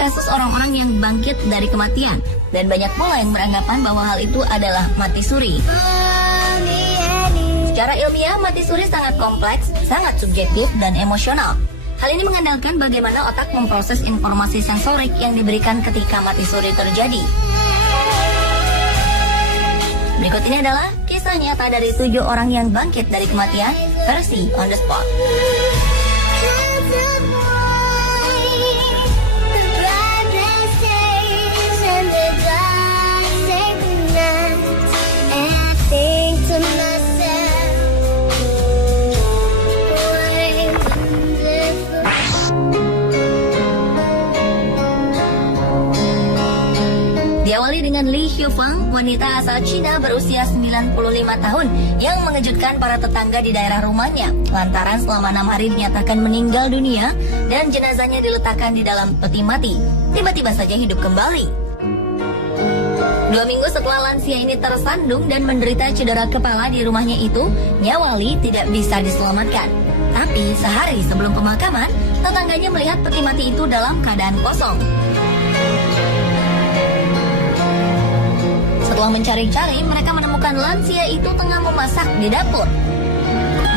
kasus orang-orang yang bangkit dari kematian. Dan banyak pula yang beranggapan bahwa hal itu adalah mati suri. Secara ilmiah, mati suri sangat kompleks, sangat subjektif, dan emosional. Hal ini mengandalkan bagaimana otak memproses informasi sensorik yang diberikan ketika mati suri terjadi. Berikut ini adalah kisah nyata dari 7 orang yang bangkit dari kematian versi on the spot. Diawali dengan Li Xiufeng, wanita asal Cina berusia 95 tahun yang mengejutkan para tetangga di daerah rumahnya lantaran selama 6 hari dinyatakan meninggal dunia dan jenazahnya diletakkan di dalam peti mati. Tiba-tiba saja hidup kembali. 2 minggu setelah lansia ini tersandung dan menderita cedera kepala di rumahnya itu, nyawa Li tidak bisa diselamatkan. Tapi sehari sebelum pemakaman, tetangganya melihat peti mati itu dalam keadaan kosong. Setelah mencari-cari, mereka menemukan lansia itu tengah memasak di dapur.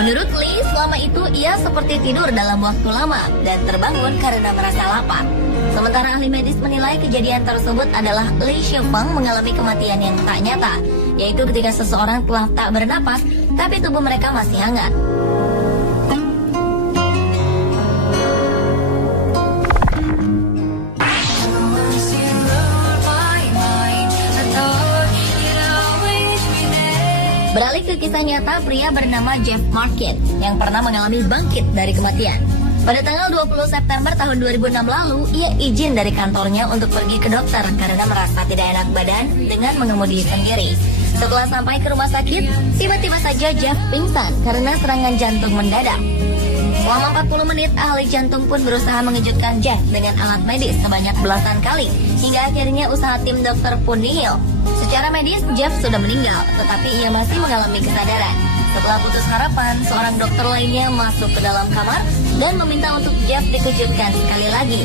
Menurut Li, selama itu ia seperti tidur dalam waktu lama dan terbangun karena merasa lapar. Sementara ahli medis menilai kejadian tersebut adalah Li Xiufeng mengalami kematian yang tak nyata, yaitu ketika seseorang telah tak bernapas, tapi tubuh mereka masih hangat. Beralih ke kisah nyata pria bernama Jeff Market yang pernah mengalami bangkit dari kematian. Pada tanggal 20 September tahun 2006 lalu, ia izin dari kantornya untuk pergi ke dokter karena merasa tidak enak badan dengan mengemudi sendiri. Setelah sampai ke rumah sakit, tiba-tiba saja Jeff pingsan karena serangan jantung mendadak. Selama 40 menit, ahli jantung pun berusaha mengejutkan Jeff dengan alat medis sebanyak belasan kali, hingga akhirnya usaha tim dokter pun nihil. Secara medis, Jeff sudah meninggal, tetapi ia masih mengalami kesadaran. Setelah putus harapan, seorang dokter lainnya masuk ke dalam kamar dan meminta untuk Jeff dikejutkan sekali lagi.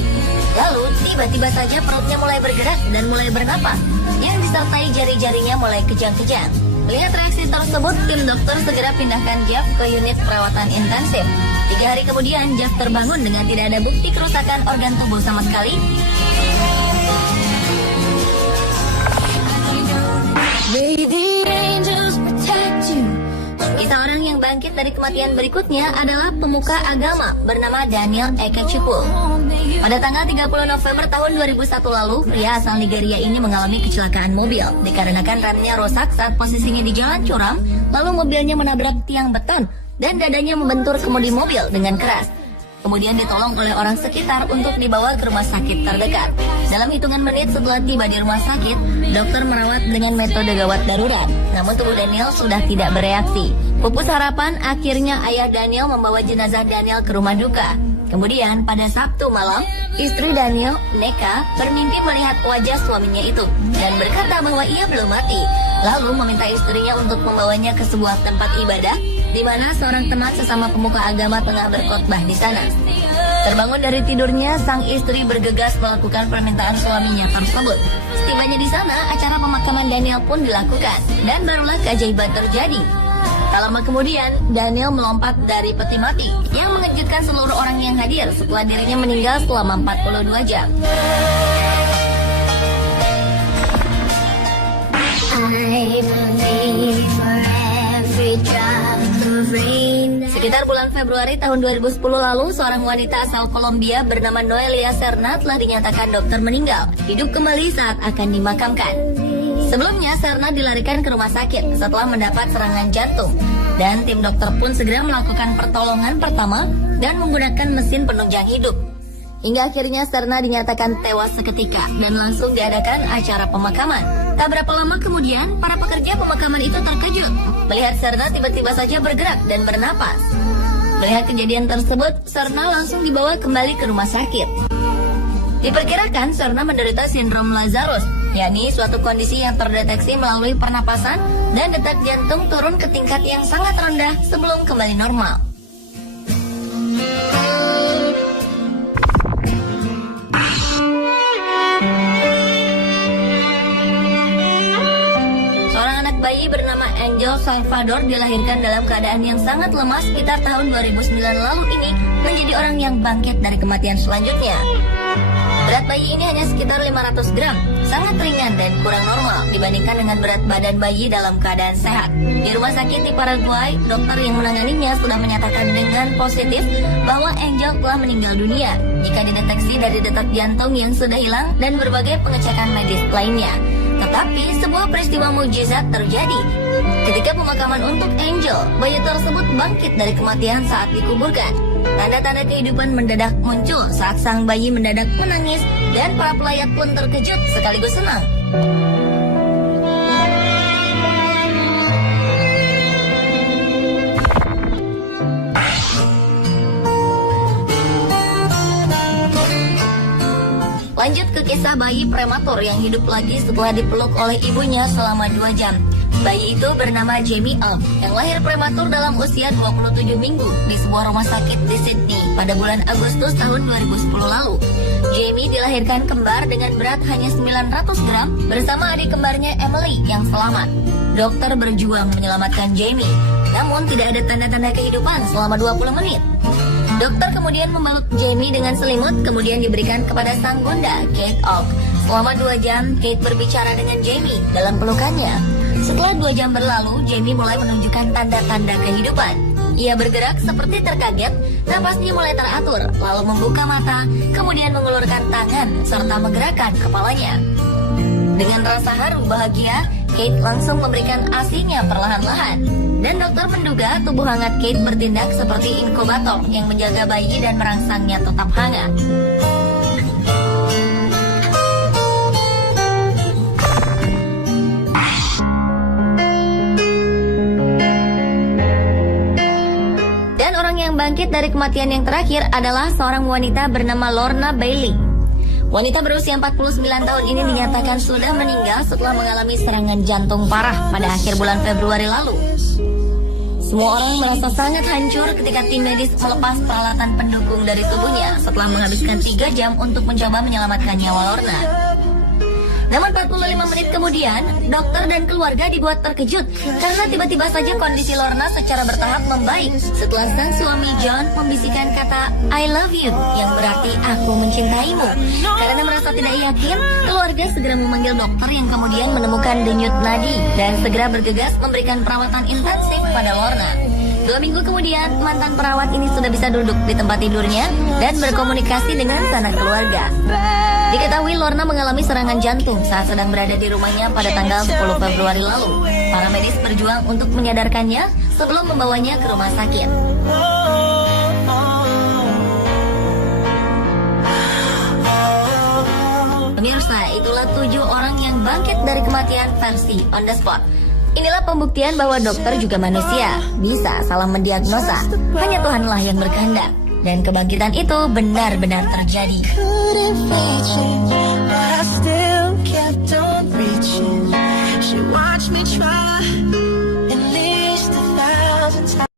Lalu, tiba-tiba saja perutnya mulai bergerak dan mulai bernapas, yang disertai jari-jarinya mulai kejang-kejang. Melihat reaksi tersebut, tim dokter segera pindahkan Jeff ke unit perawatan intensif. 3 hari kemudian, Jeff terbangun dengan tidak ada bukti kerusakan organ tubuh sama sekali. Kisah orang yang bangkit dari kematian berikutnya adalah pemuka agama bernama Daniel Ikechukwu. Pada tanggal 30 November tahun 2001 lalu, pria asal Nigeria ini mengalami kecelakaan mobil dikarenakan remnya rusak saat posisinya di jalan curam, lalu mobilnya menabrak tiang beton dan dadanya membentur kemudi mobil dengan keras. Kemudian ditolong oleh orang sekitar untuk dibawa ke rumah sakit terdekat. Dalam hitungan menit setelah tiba di rumah sakit, dokter merawat dengan metode gawat darurat. Namun tubuh Daniel sudah tidak bereaksi. Pupus harapan, akhirnya ayah Daniel membawa jenazah Daniel ke rumah duka. Kemudian pada Sabtu malam, istri Daniel, Neka, bermimpi melihat wajah suaminya itu dan berkata bahwa ia belum mati. Lalu meminta istrinya untuk membawanya ke sebuah tempat ibadah di mana seorang teman sesama pemuka agama tengah berkhotbah di sana. Terbangun dari tidurnya, sang istri bergegas melakukan permintaan suaminya tersebut. Setibanya di sana, acara pemakaman Daniel pun dilakukan dan barulah keajaiban terjadi. Tak lama kemudian, Daniel melompat dari peti mati yang mengejutkan seluruh orang yang hadir setelah dirinya meninggal selama 42 jam. Sekitar bulan Februari tahun 2010 lalu, seorang wanita asal Kolombia bernama Noelia Serna telah dinyatakan dokter meninggal, hidup kembali saat akan dimakamkan. Sebelumnya, Serna dilarikan ke rumah sakit setelah mendapat serangan jantung, dan tim dokter pun segera melakukan pertolongan pertama dan menggunakan mesin penunjang hidup. Hingga akhirnya Serna dinyatakan tewas seketika dan langsung diadakan acara pemakaman. Tak berapa lama kemudian, para pekerja pemakaman itu terkejut melihat Serna tiba-tiba saja bergerak dan bernapas. Melihat kejadian tersebut, Serna langsung dibawa kembali ke rumah sakit. Diperkirakan Serna menderita sindrom Lazarus, yakni suatu kondisi yang terdeteksi melalui pernapasan dan detak jantung turun ke tingkat yang sangat rendah sebelum kembali normal. Angel Salvador dilahirkan dalam keadaan yang sangat lemah sekitar tahun 2009 lalu ini menjadi orang yang bangkit dari kematian selanjutnya. Berat bayi ini hanya sekitar 500 gram, sangat ringan dan kurang normal dibandingkan dengan berat badan bayi dalam keadaan sehat. Di rumah sakit di Paraguay, dokter yang menanganinya sudah menyatakan dengan positif bahwa Angel telah meninggal dunia jika dideteksi dari detak jantung yang sudah hilang dan berbagai pengecekan medis lainnya. Tetapi sebuah peristiwa mukjizat terjadi. Ketika pemakaman untuk Angel, bayi tersebut bangkit dari kematian saat dikuburkan. Tanda-tanda kehidupan mendadak muncul saat sang bayi mendadak menangis dan para pelayat pun terkejut sekaligus senang. Lanjut ke kisah bayi prematur yang hidup lagi setelah dipeluk oleh ibunya selama 2 jam. Bayi itu bernama Jamie Alm yang lahir prematur dalam usia 27 minggu di sebuah rumah sakit di Sydney pada bulan Agustus tahun 2010 lalu. Jamie dilahirkan kembar dengan berat hanya 900 gram bersama adik kembarnya Emily yang selamat. Dokter berjuang menyelamatkan Jamie, namun tidak ada tanda-tanda kehidupan selama 20 menit. Dokter kemudian membalut Jamie dengan selimut, kemudian diberikan kepada sang bunda, Kate Oak. Selama 2 jam, Kate berbicara dengan Jamie dalam pelukannya. Setelah 2 jam berlalu, Jamie mulai menunjukkan tanda-tanda kehidupan. Ia bergerak seperti terkaget, napasnya mulai teratur, lalu membuka mata, kemudian mengulurkan tangan, serta menggerakkan kepalanya. Dengan rasa haru bahagia, Kate langsung memberikan ASI-nya perlahan-lahan. Dan dokter menduga tubuh hangat Kate bertindak seperti inkubator yang menjaga bayi dan merangsangnya tetap hangat. Dan orang yang bangkit dari kematian yang terakhir adalah seorang wanita bernama Lorna Bailey. Wanita berusia 49 tahun ini dinyatakan sudah meninggal setelah mengalami serangan jantung parah pada akhir bulan Februari lalu. Semua orang merasa sangat hancur ketika tim medis melepas peralatan pendukung dari tubuhnya setelah menghabiskan 3 jam untuk mencoba menyelamatkan nyawa Lorna. Namun 45 menit kemudian, dokter dan keluarga dibuat terkejut karena tiba-tiba saja kondisi Lorna secara bertahap membaik setelah sang suami John membisikkan kata I love you yang berarti aku mencintaimu. Karena merasa tidak yakin, keluarga segera memanggil dokter yang kemudian menemukan denyut nadi dan segera bergegas memberikan perawatan intensif pada Lorna. 2 minggu kemudian, mantan perawat ini sudah bisa duduk di tempat tidurnya dan berkomunikasi dengan sanak keluarga. Diketahui Lorna mengalami serangan jantung saat sedang berada di rumahnya pada tanggal 10 Februari lalu. Para medis berjuang untuk menyadarkannya sebelum membawanya ke rumah sakit. Pemirsa, itulah 7 orang yang bangkit dari kematian versi on the spot. Inilah pembuktian bahwa dokter juga manusia, bisa salah mendiagnosa. Hanya Tuhanlah yang berkehendak. Dan kebangkitan itu benar-benar terjadi. But I still kept on reaching. She watched me try.